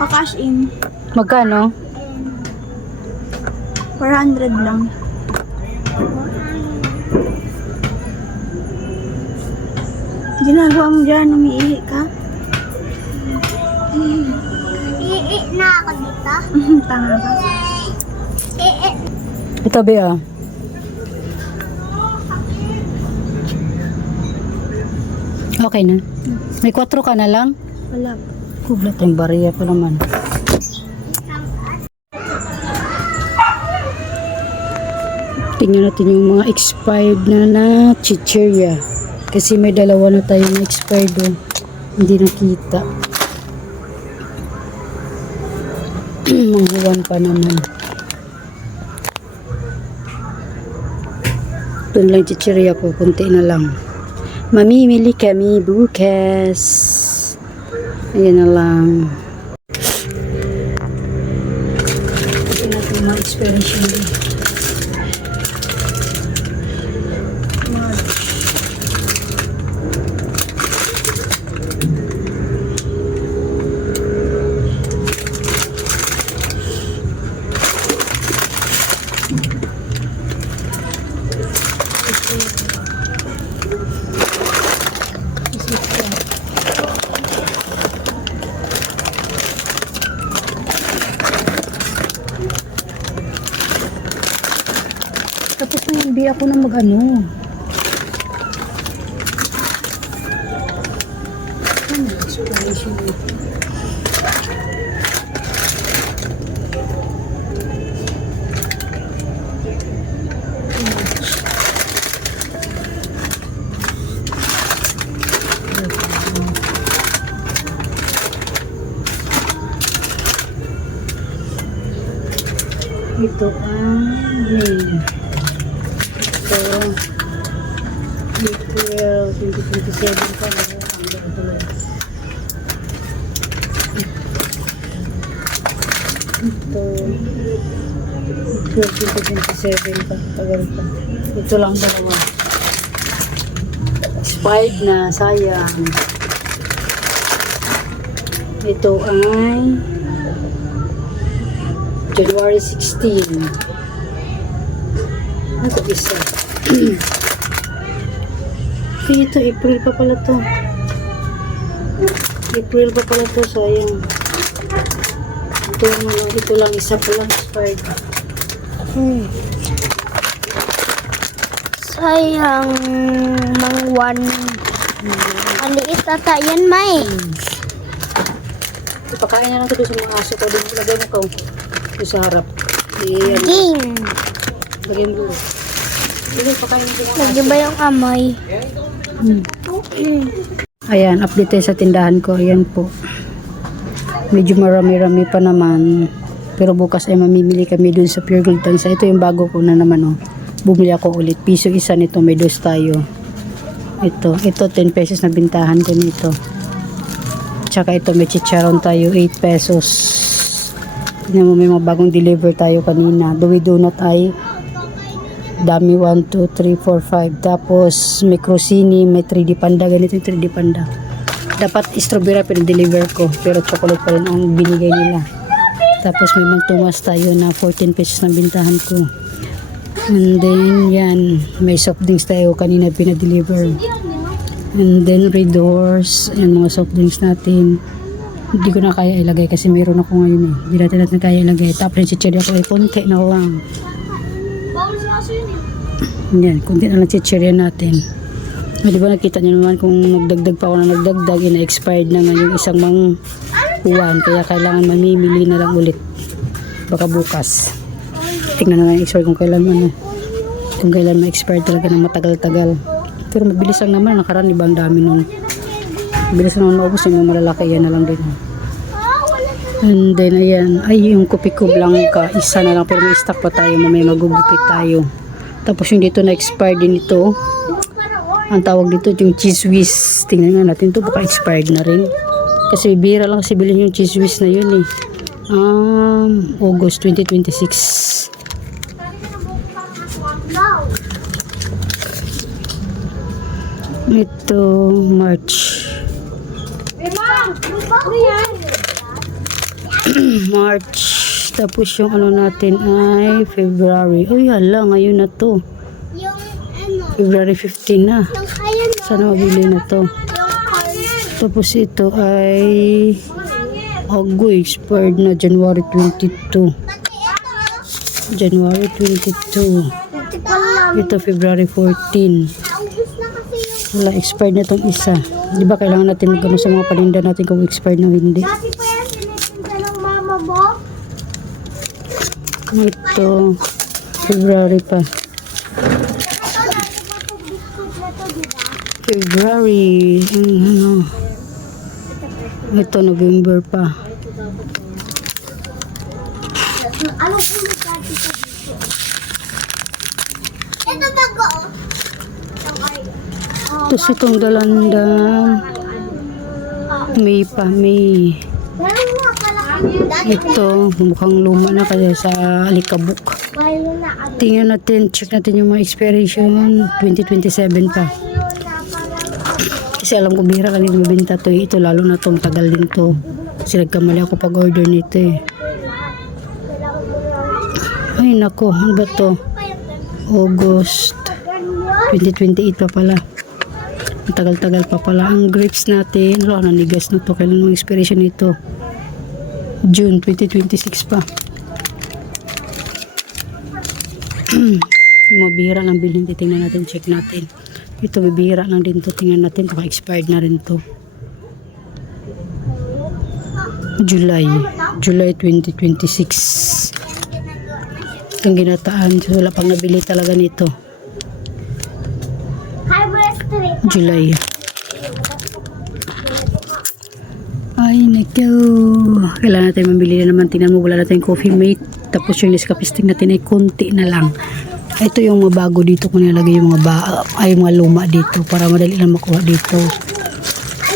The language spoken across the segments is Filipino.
Pa-cash in. Magkano? 400 lang. Ginagawa mo dyan, umiihi ka? Iit na ako dito. Tanga ka. Iit. Ito, Bea. Okay na. May 4 ka na lang? Wala. Kublat yung bariya pa naman. Tingnan natin yung mga expired na chicheria. Kasi may dalawa na tayo na expired oh. Hindi nakita. Manghuwan pa naman. Doon lang chicheria ko. Kunti na lang. Mamimili kami bukas. Ayan na lang. Tingnan natin yung mga expiration din. Tapos na hindi ako na mag-ano. Ano? Exploration. Ito ang May. Ito, April 2027 pa. Ito, April 2027 pa. Tagal pa. Ito lang dalawa. Expired na, sayang. Ito ay January 16. Ito isa. Ito, April pa pala to. April pa pala to, sayang. Ito lang, isa pa lang expired. Sayang mangwan. Maliit ata yan, May. Ipakain na lang ito sa mga aso ko. Lagay mo ko sa harap. Ayan. Game. Lagay mo doon. Sige, pakain mo sa mga Lagi ba yung amoy? Ayan, update tayo sa tindahan ko. Ayan po. Medyo marami-rami pa naman. Pero bukas ay mamimili kami dun sa Pure Gold Tansa. Ito yung bago ko na naman oh. Bumili ako ulit. Piso isa nito, may dos tayo. Ito 10 pesos na bintahan ko nito. Tsaka ito may chicharon tayo, 8 pesos. Tignan mo, may mga bagong deliver tayo kanina. Dewey Donut ay dami 1, 2, 3, 4, 5. Tapos may Crostini, may 3D Panda. Ganito yung 3D Panda. Dapat strawberry pinag-deliver ko. Pero chocolate pa rin ang binigay nila. Tapos may magtumas tayo na 14 pesos na bintahan ko. And then yan, may soft drinks tayo kanina pinag-deliver. And then Red Horse, yan mga soft drinks natin. Hindi ko na kaya ilagay kasi meron ako ngayon eh. Hindi natin kaya ilagay. Tapos yung chichirya ko ay konti na lang. Yan, konti na lang chichirya natin. Di ba nakita nyo naman kung nagdagdag pa ako na nagdagdag, na-expired na nga yung isang buwan. Kaya kailangan mamimili na lang ulit. Baka bukas. Tingnan na lang expire kung kailan kung kailan ma-expire talaga ng matagal-tagal. Pero mabilis lang naman, nakaraan ibang dami nun. Mabilis lang maubos yung malalaki, yan na lang din. And then ayan, ay yung Kopi ko Blanca, isa na lang pero may stock pa tayo, may magugupit tayo. Tapos yung dito na expired din ito. Ang tawag dito yung Cheese Whiz. Tingnan nga natin to, baka expired na rin. Kasi bira lang kasi bilhin yung Cheese Whiz na yun eh. August 2026. Ito, March. March. Tapos yung ano natin ay February. Uy, hala, ngayon na to. Yung ano, February 15 na. yung ayun no, Sana mabili na to. yung corn. Tapos ito ay expired na January 22. January 22. Ito February 14. Naubos na kasi yung Wala, expired na tong isa. Di ba kailangan natin magano sa mga paninda natin kung expired na o hindi. dati pa yan tinitinda ng mama mo. Ito, February pa. February, ano. Ito, November pa. Anong ulit dati sa dito? Ito bago. Tapos itong dalandan. May pa, may. Meron nga pala dati Ito, mukhang luma na kaya sa alikabok. mayroon na agad. Tingnan natin, check natin yung mga expiration 2027 pa. Kasi alam ko bihira kanina mabenta to eh. Ito lalo na tong tagal din to. Kasi nagkamali ako pag order nito eh. Ay nako, ano ba to? August 2028 pa pala. Ang tagal-tagal pa pala. Ang grapes natin, wala, nanigas na to. Kailan ang expiration nito? June 2026 pa. Yung mga bihira lang bilhin, titingnan natin, check natin. Ito, bibihira lang din to. Tingnan natin, baka expired na rin to. July 2026. Itong ginataan. So, wala pang nabili talaga nito. Harvest tree. July. Ay, nako. Kailangan natin mamili na naman. Tingnan mo, wala natin coffee mate. Tapos yung Nescafe stick natin ay konti na lang. Ito yung mga bago dito. Kung nilagay yung mga luma dito. Para madali lang makuha dito.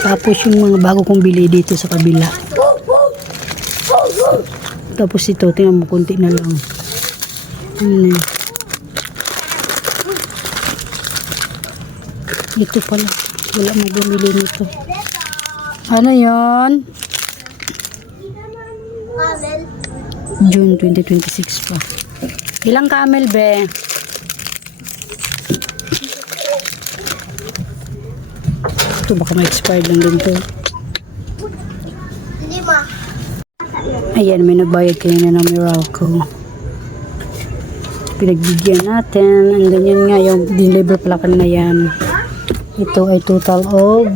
Tapos yung mga bago kong bili dito sa kabila. Tapos ito, tingnan mo, konti na lang. Ito pala. Wala mo bumili nito. Ano yon? Camel. June 2026 pa. Ilang camel, be? Ito baka ma-expired lang din to. 5. Ayan, may nagbayad kayo na ng Miracle. Pinagbigyan natin. And then yun nga, yung deliver pala kanina yan. Ito ay total of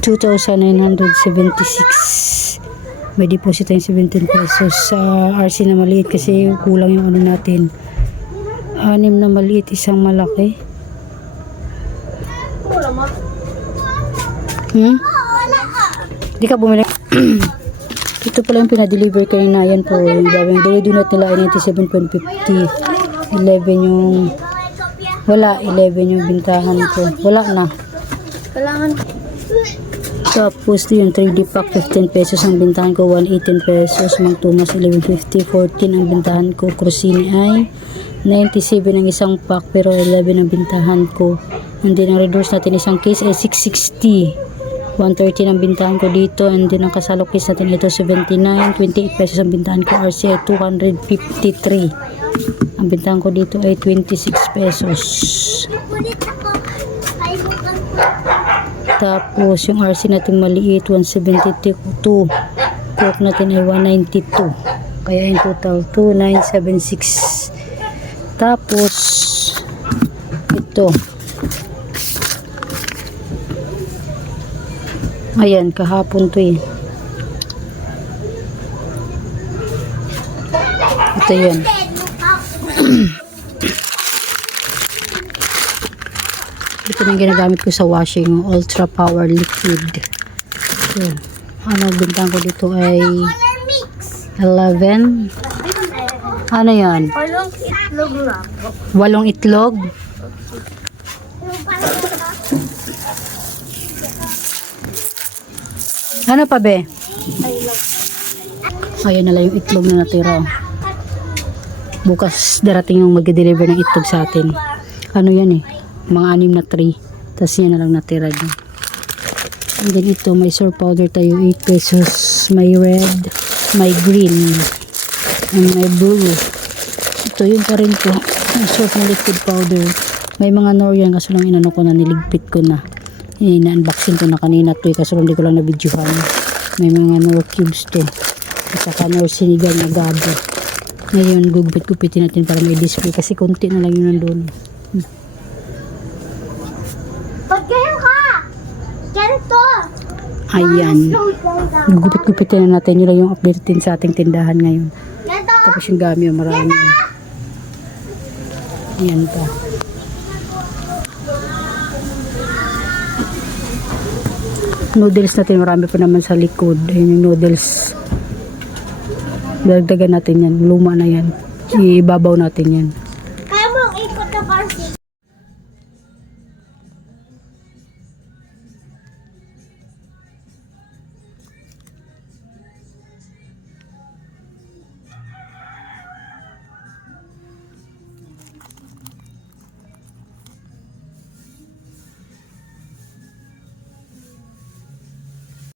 2,976. May deposit tayong 17 pesos sa RC na maliit kasi kulang yung ano natin. 6 na maliit, isang malaki. Hindi ka bumili. Ito pala yung pinadeliver kayo na yan po. Yung gawing deliver nila ay 97.50. 11 yung wala, 11 yung bintahan ko. Wala na. Kailangan. Tapos yung 3D pack 15 pesos ang bintahan ko, 118 pesos, Mang Tomas 11.50, 14 ang bintahan ko, Crosini ay 97 ang isang pack pero 11 ang bintahan ko. And then ang reduce natin isang case ay 660, 113 ang bintahan ko dito. And then ang kasalo case natin ito 79, 28 pesos ang bintahan ko, RC ay 253. Ang bintahan ko dito ay 26 pesos. Kulit ako. Kaibukan ko. Tapos yung RC natin maliit 172, Coke natin ay 192, kaya in total 2976. Tapos ito, ayan, kahapon to eh. Ito yun. Ito na ginagamit ko sa washing, Ultra Power Liquid. Yun. Ano, bintang ko dito ay Color mix. 11. Ano yan? Walong itlog lang. 8 itlog. Ano pa, be? Ayan na lang yung itlog na natira. Bukas darating yung mag-deliver ng itlog sa atin. Ano yan eh? Mga 6 na tray. Tapos yan na lang natira dyan. And then ito, may soap powder tayo, 8 pesos. May red, may green, and may blue. Ito, yun pa rin po. May soap na liquid powder. May mga nor yan, kaso lang inano ko na, niligpit ko na. Ina-unboxing ko na kanina to, kaso lang hindi ko lang na-videohan. May mga nor cubes to. At saka nor sinigang na gabo. Ngayon, gugupit-gupitin natin para may display, kasi konti na lang yun nandun. Ba't ganyan ka? Ganito. Ayan. Slow down dapat. Gugupit-gupitin na natin. Yun lang yung update din sa ating tindahan ngayon. Ganito. Tapos yung gami, marami. Ayan pa. Noodles natin, marami pa naman sa likod. Ayun yung noodles. Dagdagan natin yan. Luma na yan. Ibabaw natin yan.